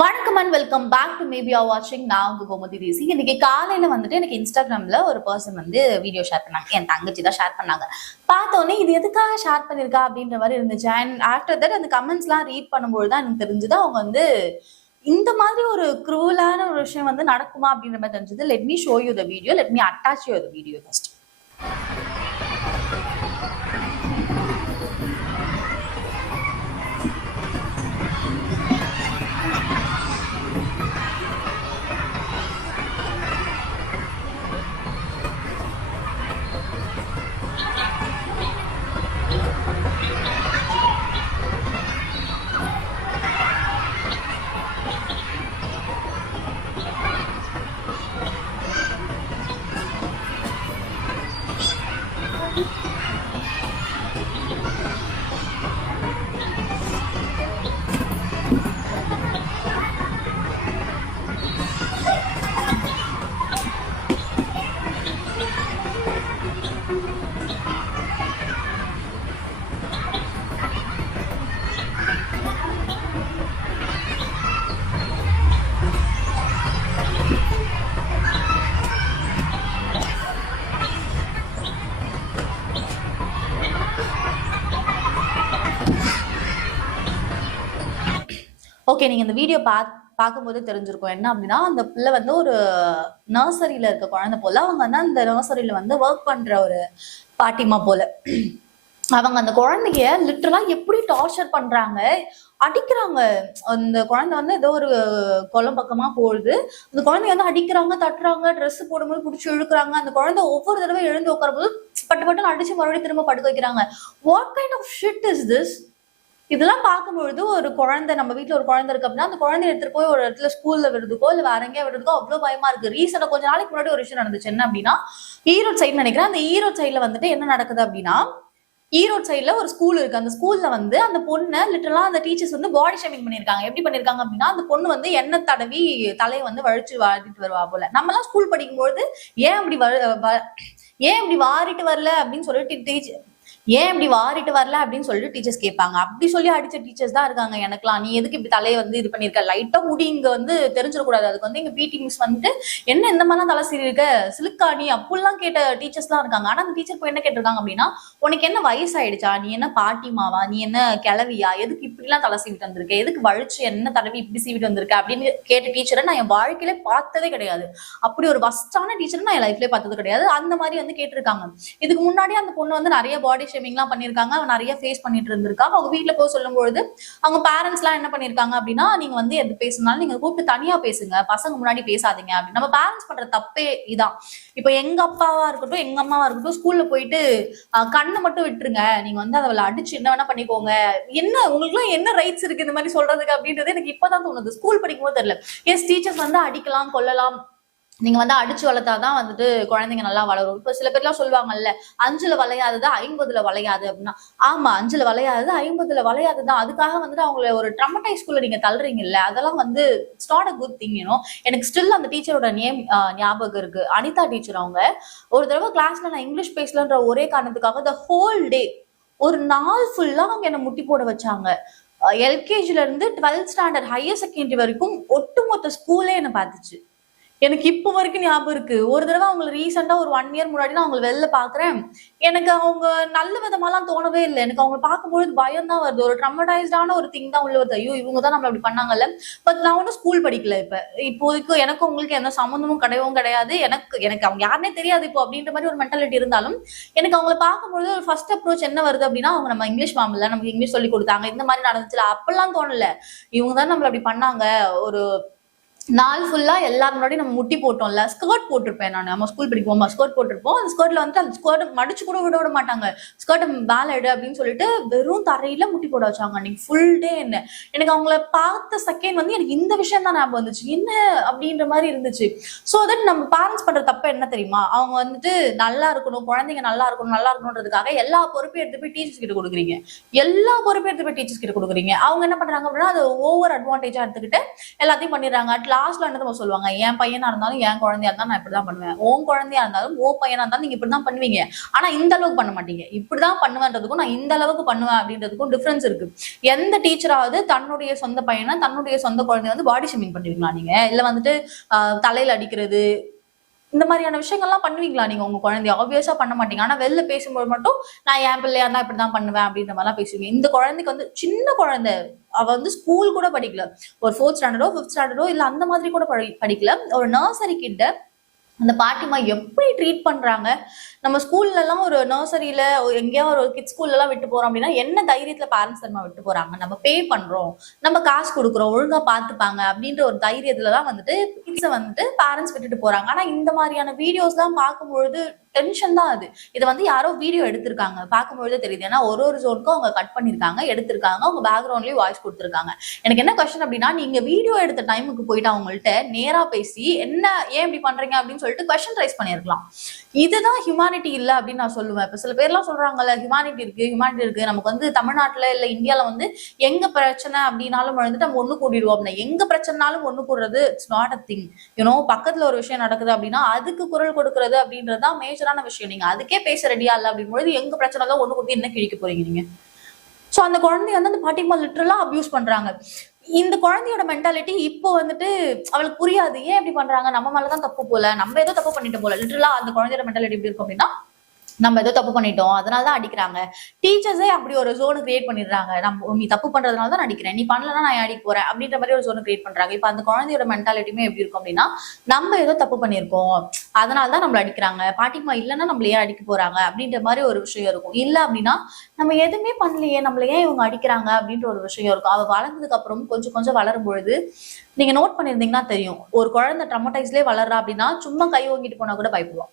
வணக்கம் and welcome back to maybe are வாட்சிங். நான் உங்க கோமதி தேசி. இன்னைக்கு காலையில வந்துட்டு எனக்கு இன்ஸ்டாகிராம்ல ஒரு பர்சன் வந்து வீடியோ ஷேர் பண்ணாங்க. என் தங்கச்சி தான் ஷேர் பண்ணாங்க. பார்த்தோன்னே இது எதுக்காக ஷேர் பண்ணிருக்கா அப்படின்ற மாதிரி இருந்துச்சு. அண்ட் ஆஃப்டர் தட் அந்த கமெண்ட்ஸ் எல்லாம் ரீட் பண்ணும்போது தான் எனக்கு தெரிஞ்சது அவங்க வந்து இந்த மாதிரி ஒரு குரூவலான ஒரு விஷயம் வந்து நடக்குமா அப்படின்ற மாதிரி தெரிஞ்சது. Let me show you the video. Let me attach you the video first. Okay, நீங்க இந்த வீடியோ பார்க்கும்போது தெரிஞ்சிருக்கும். என்ன அப்படின்னா, அந்த பிள்ளை வந்து ஒரு நர்சரியில இருக்க குழந்தை போல. அவங்க வந்து அந்த நர்சரியில வந்து ஒர்க் பண்ற ஒரு பாட்டிமா போல. அவங்க அந்த குழந்தைய லிட்டரலா எப்படி டார்ச்சர் பண்றாங்க, அடிக்கிறாங்க. அந்த குழந்தை வந்து ஏதோ ஒரு கொல்லம் பக்கமா போகுது. அந்த குழந்தைய வந்து அடிக்கிறாங்க, தட்டுறாங்க, ட்ரெஸ் போடும்போது பிடிச்சி இழுக்கிறாங்க. அந்த குழந்தை ஒவ்வொரு தடவை எழுந்து உட்காரும்போது பட்டு பட்டுன்னு அடிச்சு மறுபடியும் திரும்ப படுக்க வைக்கிறாங்க. What kind of shit is this? இதெல்லாம் பார்க்கும்பொழுது ஒரு குழந்தை, நம்ம வீட்டுல ஒரு குழந்தை இருக்கு அப்படின்னா அந்த குழந்தைய எடுத்துட்டு போய் ஒரு இடத்துல ஸ்கூல்ல விடுறதுக்கோ இல்ல வேற எங்கேயா விடுறதுக்கோ அவ்வளவு பயமா இருக்கு. ரீசெண்டா கொஞ்ச நாளைக்கு முன்னாடி ஒரு விஷயம் நடந்துச்சு. என்ன அப்படின்னா, ஈரோடு சைடு நினைக்கிறேன். அந்த ஈரோடு சைட்ல வந்துட்டு என்ன நடக்குது அப்படின்னா, ஈரோடு சைட்ல ஒரு ஸ்கூல் இருக்கு. அந்த ஸ்கூல்ல வந்து அந்த பொண்ணை லிட்டரலா அந்த டீச்சர்ஸ் வந்து பாடி ஷேமிங் பண்ணிருக்காங்க. எப்படி பண்ணிருக்காங்க அப்படின்னா, அந்த பொண்ணு வந்து எண்ணெய் தடவி தலையை வந்து வழிச்சு வாரிட்டு வருவா போல. நம்ம எல்லாம் ஸ்கூல் படிக்கும்போது ஏன் இப்படி வாரிட்டு வரல அப்படின்னு சொல்லிட்டு ஏன் இப்படி வாரிட்டு வரல அப்படின்னு சொல்லிட்டு டீச்சர்ஸ் கேட்பாங்க. அப்படி சொல்லி அடிச்ச டீச்சர்ஸ் தான் இருக்காங்க எனக்குலாம். நீ எதுக்கு இப்படி தலையை வந்து இது பண்ணிருக்க, லைட்டா முடி இங்க வந்து தெரிஞ்சிடக்கூடாது. அதுக்கு வந்து எங்க பிடி மிஸ் வந்துட்டு என்ன இந்த மாதிரிலாம் தலை சீரி இருக்க சிலுக்காணி அப்படிலாம் கேட்ட டீச்சர்ஸ் தான் இருக்காங்க. ஆனா அந்த டீச்சர் போய் என்ன கேட்டிருக்காங்க அப்படின்னா, உனக்கு என்ன வயசாயிடுச்சா, நீ என்ன பாட்டிமாவா, நீ என்ன கிளவியா, எதுக்கு இப்படிலாம் தலை சீவிட்டு வந்திருக்க, எதுக்கு வழிச்சு என்ன தடவி இப்படி சீவிட்டு வந்திருக்க அப்படின்னு கேட்ட டீச்சரை நான் என் வாழ்க்கையில பார்த்ததே கிடையாது. அப்படி ஒரு வஸ்டான டீச்சரை நான் என் லைஃப்ல பார்த்தது கிடையாது. அந்த மாதிரி வந்து கேட்டிருக்காங்க. இதுக்கு முன்னாடி அந்த பொண்ணு வந்து நிறைய பாடி ஷேமிங்லாம் பண்ணிருக்காங்க. அவன் நிறைய ஃபேஸ் பண்ணிட்டு இருந்திருக்கா. அவங்க வீட்டுல போய் சொல்லும்பொழுது அவங்க பேரண்ட்ஸ் எல்லாம் என்ன பண்ணிருக்காங்க அப்படின்னா, நீங்க வந்து எது பேசினாலும் நீங்க கூப்பிட்டு தனியா பேசுங்க, பசங்க முன்னாடி பேசாதீங்க அப்படின்னு. நம்ம பேரண்ட்ஸ் பண்ற தப்பே இதான். இப்ப எங்க அப்பாவா இருக்கட்டும் எங்க அம்மாவா இருக்கட்டும் ஸ்கூல்ல போயிட்டு கண்ணை மட்டும் விட்டுருங்க, நீங்க வந்து அவளை அடிச்சு என்ன வேணா பண்ணிக்கோங்க, என்ன உங்களுக்கு எல்லாம் என்ன ரைட்ஸ் இருக்கு இந்த மாதிரி சொல்றதுக்கு அப்படின்றது எனக்கு இப்பதான் தோணுது. ஸ்கூல் படிக்கும்போது தெரியல. எஸ், டீச்சர்ஸ் வந்து அடிக்கலாம் கொல்லலாம், நீங்க வந்து அடிச்சு வளர்த்தாதான் வந்துட்டு குழந்தைங்க நல்லா வளரும். இப்ப சில பேர்லாம் சொல்லுவாங்கல்ல, 5ல வளையாதது 50ல வளையாது அப்படின்னா, ஆமா 5ல வளையாதது 50ல வளையாதுதான். அதுக்காக வந்துட்டு அவங்கள ஒரு ட்ரமடைஸ்குள்ள நீங்க தள்ளுறீங்கல்ல, அதெல்லாம் வந்து it's not a good thing. எனக்கு ஸ்டில் அந்த டீச்சரோட நேம் ஞாபகம் இருக்கு. அனிதா டீச்சர். அவங்க ஒரு தடவை கிளாஸ்ல நான் இங்கிலீஷ் பேசலன்ற ஒரே காரணத்துக்காக த ஹோல் டே ஒரு நாள் ஃபுல்லா அவங்க என்ன முட்டி போட வச்சாங்க. எல்கேஜில இருந்து 12th ஸ்டாண்டர்ட் ஹையர் செகண்டரி வரைக்கும் ஒட்டுமொத்த ஸ்கூலே என்ன பார்த்துச்சு. எனக்கு இப்போ வரைக்கும் ஞாபகம் இருக்கு. ஒரு தடவை அவங்க ரீசெண்டா ஒரு 1 இயர் முன்னாடி நான் அவங்களை வெளில பாக்குறேன். எனக்கு அவங்க நல்ல விதமாலாம் தோணவே இல்லை. எனக்கு அவங்க பார்க்கும்போது பயம் தான் வருது. ஒரு ட்ரமடைஸ்டான ஒரு திங் தான் உள்ள வருது. ஐயோ இவங்க தான் நம்மள அப்படி பண்ணாங்கல்ல. பட் நான் ஒன்னும் ஸ்கூல் படிக்கல. இப்போதைக்கு எனக்கும் உங்களுக்கு எந்த சம்மந்தமும் கிடையாது. எனக்கு அவங்க யாருன்னே தெரியாது இப்போ அப்படின்ற மாதிரி ஒரு மென்டாலிட்டி இருந்தாலும், எனக்கு அவங்களை பார்க்கும்போது ஒரு ஃபர்ஸ்ட் அப்ரோச் என்ன வருது அப்படின்னா, அவங்க நம்ம இங்கிலீஷ் மேம்ல நமக்கு இங்கிலீஷ் சொல்லி கொடுத்தாங்க, இந்த மாதிரி நடந்துச்சுல, அப்பெல்லாம் தோணல. இவங்க தான் நம்மள அப்படி பண்ணாங்க. ஒரு நாள் ஃபுல்லா எல்லாரும் முன்னாடி நம்ம முட்டி போட்டோம்ல. ஸ்கர்ட் போட்டிருப்பேன் நான். நம்ம ஸ்கூல் படிப்போம், ஸ்கர்ட் போட்டிருப்போம். அந்த ஸ்கர்ட்ல வந்து அந்த ஸ்கர்ட் மடிச்சு கூட விட மாட்டாங்க. ஸ்கர்ட் மேல எடு அப்படின்னு சொல்லிட்டு வெறும் தரையில முட்டி போட வச்சாங்க அன்னைக்கு ஃபுல் டே. என்ன எனக்கு அவங்கள பார்த்த செகண்ட் வந்து எனக்கு இந்த விஷயம் தான் ஞாபகம் வந்துச்சு. என்ன அப்படின்ற மாதிரி இருந்துச்சு. ஸோ தட் நம்ம பேரண்ட்ஸ் பண்ற தப்பு என்ன தெரியுமா, அவங்க வந்துட்டு நல்லா இருக்கணும், குழந்தைங்க நல்லா இருக்கணும்ன்றதுக்காக எல்லா பொறுப்பையும் எடுத்து போய் டீச்சர்ஸ் கிட்ட கொடுக்குறீங்க. அவங்க என்ன பண்றாங்க அப்படின்னா, அதை ஓவர் அட்வான்டேஜா எடுத்துக்கிட்டு எல்லாத்தையும் பண்ணிடுறாங்க. லாஸ்ட்ல என்ன நம்ம சொல்லுவாங்க, என் பையனா இருந்தாலும் என் குழந்தையா இருந்தாலும் நான் இப்படிதான் பண்ணுவேன், உன் குழந்தையா இருந்தாலும் ஓ பையனா இருந்தாலும் நீங்க இப்படிதான் பண்ணுவீங்க, ஆனா இந்த அளவுக்கு பண்ண மாட்டீங்க, இப்படிதான் பண்ணுவேன்றதுக்கும் நான் இந்த அளவுக்கு பண்ணுவேன் அப்படின்றதுக்கும் டிஃபரன்ஸ் இருக்கு. எந்த டீச்சராவது தன்னுடைய சொந்த பையனை தன்னுடைய சொந்த குழந்தைய வந்து பாடி ஷேமிங் பண்ணுவீங்களா நீங்க? இல்ல வந்துட்டு தலையில அடிக்கிறது இந்த மாதிரியான விஷயங்கள்லாம் பண்ணுவீங்களா நீங்க உங்க குழந்தைய? ஆப்வியஸா பண்ண மாட்டீங்க. ஆனா வெளில பேசும்போது மட்டும் நான் என் பிள்ளையா இருந்தா இப்படிதான் பண்ணுவேன் அப்படின்ற மாதிரிலாம் பேசுவீங்க. இந்த குழந்தைக்கு வந்து சின்ன குழந்தை, அவ வந்து ஸ்கூல் கூட படிக்கல, ஒரு 4th ஸ்டாண்டர்டோ 5th ஸ்டாண்டர்டோ இல்ல அந்த மாதிரி கூட படிக்கல, ஒரு நர்சரி கிட்ட அந்த பாட்டிமா எப்படி ட்ரீட் பண்றாங்க. நம்ம ஸ்கூல்ல எல்லாம் ஒரு நர்சரியில எங்கேயாவது ஒரு கிட்ஸ் ஸ்கூல்ல எல்லாம் விட்டு போறோம் அப்படின்னா என்ன தைரியத்துல பேரண்ட்ஸ் நம்ம விட்டு போறாங்க, நம்ம பே பண்றோம், நம்ம காசு கொடுக்குறோம், ஒழுங்கா பாத்துப்பாங்க அப்படின்ற ஒரு தைரியத்துலதான் வந்துட்டு கிட்ஸை வந்துட்டு பேரண்ட்ஸ் விட்டுட்டு போறாங்க. ஆனா இந்த மாதிரியான வீடியோஸ் தான் பார்க்கும்பொழுது டென்ஷன் தான் அது. இதை வந்து யாரோ வீடியோ எடுத்திருக்காங்க, பார்க்கும்பொழுது தெரியுது. ஏன்னா ஒரு ஜோனுக்கும் அவங்க கட் பண்ணிருக்காங்க, எடுத்திருக்காங்க, அவங்க பேக்ரவுண்ட்லயும் வாய்ஸ் கொடுத்திருக்காங்க. எனக்கு என்ன கொஸ்டின் அப்படின்னா, நீங்க வீடியோ எடுத்த டைமுக்கு போயிட்டு அவங்கள்ட்ட நேரா பேசி என்ன ஏன் இப்படி பண்றீங்க அப்படின்னு சொல்லிட்டு கொஸ்டின் ரைஸ் பண்ணிருக்கலாம். இதுதான் ஹியூமானிட்டி இல்ல அப்படின்னு நான் சொல்லுவேன். இப்ப சில பேர்லாம் சொல்றாங்கல்ல, ஹியூமானிட்டி இருக்கு, நமக்கு வந்து தமிழ்நாட்டுல இல்ல இந்தியால வந்து எங்க பிரச்சனை அப்படின்னாலும் வந்துட்டு நம்ம ஒண்ணு கூடிடுவோம். எங்க பிரச்சனைனாலும் ஒண்ணு கூடுறது இட்ஸ் நாட் அ திங். பக்கத்துல ஒரு விஷயம் நடக்குது அப்படின்னா அதுக்கு குரல் கொடுக்கறது அப்படின்றதுதான் மேஜரான விஷயம். நீங்க அதுக்கே பேச ரெடியா இல்ல அப்படிங்கும்போது எங்க பிரச்சனை தான் ஒண்ணு கூட்டி என்ன கிழிக்க போறீங்க நீங்க? சோ அந்த குழந்தைய வந்து அந்த பாட்டிமா லிட்டரலா அபியூஸ் பண்றாங்க. இந்த குழந்தையோட மென்டாலிட்டி இப்போ வந்துட்டு அவளுக்கு புரியாது, ஏன் இப்படி பண்றாங்க, நம்ம மேலதான் தப்பு போல, நம்ம ஏதோ தப்பு பண்ணிட்டு போல. லிட்டரலா அந்த குழந்தையோட மென்டாலிட்டி எப்படி இருக்கும் அப்படின்னா, நம்ம ஏதோ தப்பு பண்ணிட்டோம் அதனாலதான் அடிக்கிறாங்க. டீச்சர்ஸே அப்படி ஒரு ஜோனு கிரியேட் பண்ணிடுறாங்க, நம்ம நீ தப்பு பண்றதுனால தான் அடிக்கிறேன், நீ பண்ணலன்னா நான் அடிக்க போறேன் அப்படின்ற மாதிரி ஒரு ஜோனு கிரியேட் பண்றாங்க. இப்ப அந்த குழந்தையோட மென்டாலிட்டியுமே எப்படி இருக்கும் அப்படின்னா, நம்ம ஏதோ தப்பு பண்ணிருக்கோம் அதனாலதான் நம்மள அடிக்கிறாங்க, பாட்டிமா இல்லைன்னா நம்மள ஏன் அடிக்க போறாங்க அப்படின்ற மாதிரி ஒரு விஷயம் இருக்கும். இல்ல அப்படின்னா நம்ம எதுவுமே பண்ணலையே, நம்மள ஏன் இவங்க அடிக்கிறாங்க அப்படின்ற ஒரு விஷயம் இருக்கும். அவ வளர்ந்ததுக்கு அப்புறம் கொஞ்சம் கொஞ்சம் வளரும் பொழுது நீங்க நோட் பண்ணிருந்தீங்கன்னா தெரியும், ஒரு குழந்தை ட்ரமடைஸ்லயே வளர்றா அப்படின்னா சும்மா கை ஓங்கிட்டு போனா கூட பயப்படுவான்.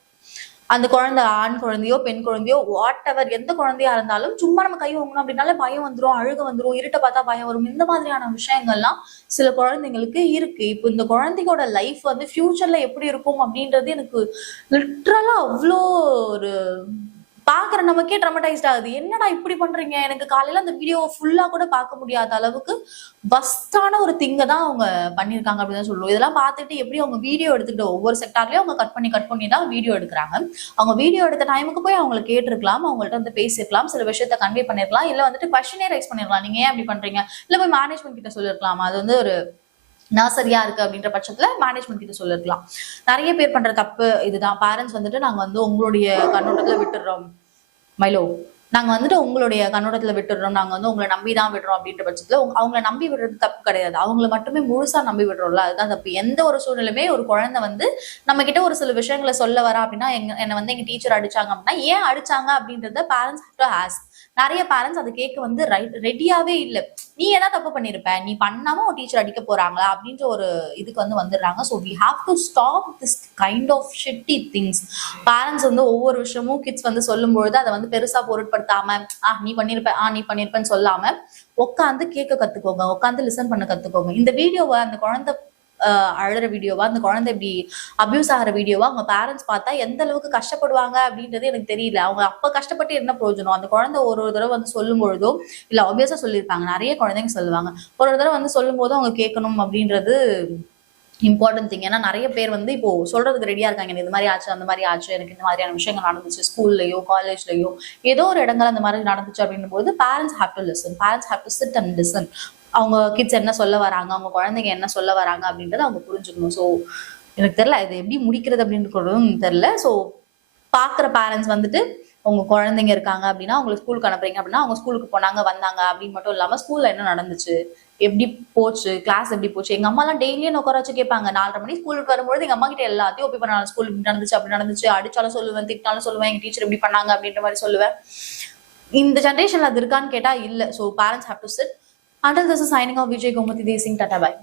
அந்த குழந்தை ஆண் குழந்தையோ பெண் குழந்தையோ வாட் எவர் எந்த குழந்தையா இருந்தாலும் சும்மா நம்ம கை வாங்கணும் அப்படின்னாலே பயம் வந்துரும், அழுக வந்துரும், இருட்ட பார்த்தா பயம் வரும். இந்த மாதிரியான விஷயங்கள்லாம் சில குழந்தைங்களுக்கு இருக்கு. இப்போ இந்த குழந்தையோட லைஃப் வந்து ஃபியூச்சர்ல எப்படி இருக்கும் அப்படின்றது எனக்கு லிட்ரலா அவ்வளோ ஒரு பாக்குற நமக்கே ட்ரமடைஸ்ட் ஆகுது. என்னடா இப்படி பண்றீங்க, எனக்கு காலையில அந்த வீடியோ ஃபுல்லா கூட பார்க்க முடியாத அளவுக்கு பஸ்டான ஒரு திங்க தான் அவங்க பண்ணிருக்காங்க அப்படின்னு தான் சொல்லுவோம். இதெல்லாம் பார்த்துட்டு எப்படி அவங்க வீடியோ எடுத்துட்டு ஒவ்வொரு செக்டார்லயும் அவங்க கட் பண்ணி தான் வீடியோ எடுக்கிறாங்க. அவங்க வீடியோ எடுத்த டைமுக்கு போய் அவங்களை கேட்டிருக்கலாம், அவங்கள்ட்ட வந்து பேசிருக்கலாம், சில விஷயத்த கன்வே பண்ணிருக்கலாம், இல்ல வந்துட்டு கொஸ்டினே ரைஸ் பண்ணிருக்கலாம், நீங்க ஏன் அப்படி பண்றீங்க, இல்ல போய் மேனேஜ்மெண்ட் கிட்ட சொல்லிருக்கலாம். அது வந்து ஒரு நர்சரியா இருக்கு அப்படின்ற பட்சத்துல மேனேஜ்மெண்ட் கிட்ட சொல்லிருக்கலாம். நிறைய பேர் பண்ற தப்பு இதுதான். பேரண்ட்ஸ் வந்துட்டு நாங்க வந்து உங்களுடைய கண்ணோட்டத்துல விட்டுடுறோம் மைலோ, நாங்க வந்துட்டு உங்களுடைய கண்ணோட்டத்துல விட்டுடுறோம், நாங்க வந்து உங்களை நம்பிதான் விடுறோம் அப்படின்ற பட்சத்துல அவங்களை நம்பி விடுறது தப்பு கிடையாது, அவங்கள மட்டுமே முழுசா நம்பி விடுறோம்ல அதுதான் தப்பு. எந்த ஒரு சூழ்நிலையுமே ஒரு குழந்தை வந்து நம்ம கிட்ட ஒரு சில விஷயங்களை சொல்ல வரா அப்படின்னா, என்னை வந்து எங்க டீச்சர் அடிச்சாங்க அப்படின்னா ஏன் அடிச்சாங்க அப்படின்றத பேரண்ட்ஸ் ஹேவ் டு ஆஸ்க். நிறைய பேரண்ட்ஸ் அதை கேட்க வந்து ரெடியாவே இல்லை. நீ என்ன தப்பு பண்ணிருப்ப, நீ பண்ணாம உன் டீச்சர் அடிக்க போறாங்களா அப்படின்ற ஒரு இதுக்கு வந்து வந்துடுறாங்க. So we have to stop this kind of shitty things. Parents வந்து ஒவ்வொரு விஷயமும் கிட்ஸ் வந்து சொல்லும்பொழுது அதை வந்து பெருசா பொருட்படுத்தாம நீ பண்ணிருப்பேன்னு சொல்லாம உட்காந்து கேட்க கத்துக்கோங்க, உட்காந்து லிசன் பண்ண கத்துக்கோங்க. இந்த வீடியோவை அந்த குழந்தை அழுற வீடியோவா, அந்த குழந்தை இப்படி அபியூஸ் ஆகிற வீடியோவா அவங்க பேரண்ட்ஸ் பார்த்தா எந்த அளவுக்கு கஷ்டப்படுவாங்க அப்படின்றது எனக்கு தெரியல. அவங்க அப்ப கஷ்டப்பட்டு என்ன பிரயோஜனம்? அந்த குழந்தை ஒரு தடவை வந்து சொல்லும் பொழுதோ இல்ல ஆப்வியஸா சொல்லியிருப்பாங்க, நிறைய குழந்தைங்க சொல்லுவாங்க, ஒரு தடவை வந்து சொல்லும் போதும் அவங்க கேட்கணும் அப்படின்றது இம்பார்ட்டன்ட் திங். ஏன்னா நிறைய பேர் வந்து இப்போ சொல்றதுக்கு ரெடியா இருக்காங்க, எனக்கு இந்த மாதிரி ஆச்சு அந்த மாதிரி ஆச்சு, எனக்கு இந்த மாதிரியான விஷயங்கள் நடந்துச்சு ஸ்கூல்லயோ காலேஜ்லயோ ஏதோ ஒரு இடங்கள் அந்த மாதிரி நடந்துச்சு அப்படின்னும் போது parents have to listen, parents have to sit and listen. அவங்க கிட்ஸ் என்ன சொல்ல வராங்க, அவங்க குழந்தைங்க என்ன சொல்ல வராங்க அப்படின்றத அவங்க புரிஞ்சுக்கணும். ஸோ எனக்கு தெரியல இது எப்படி முடிக்கிறது அப்படின்றதும் தெரியல. ஸோ பாக்குற பேரண்ட்ஸ் வந்துட்டு உங்க குழந்தைங்க இருக்காங்க அப்படின்னா அவங்களை ஸ்கூலுக்கு அனுப்புறீங்க அப்படின்னா அவங்க ஸ்கூலுக்கு போனாங்க வந்தாங்க அப்படின்னு மட்டும் இல்லாம ஸ்கூல்ல என்ன நடந்துச்சு, எப்படி போச்சு, கிளாஸ் எப்படி போச்சு. எங்க அம்மா எல்லாம் டெய்லியும் உட்கார வச்சு கேட்பாங்க. 4:30 மணி ஸ்கூலுக்கு வரும்போது எங்க அம்மா கிட்ட எல்லாத்தையும் ஒப்பி பண்ண, ஸ்கூல் இப்படி நடந்துச்சு அப்படி நடந்துச்சு, அடிச்சாலும் சொல்லுவேன், திட்டாலும் சொல்லுவேன், எங்க டீச்சர் இப்படி பண்ணாங்க அப்படின்ற மாதிரி சொல்லுவேன். இந்த ஜென்ரேஷன்ல அது இருக்கான்னு கேட்டா இல்ல. So parents have to sit. Until this is signing off, Vijay Gomathi Desing. Tata bye.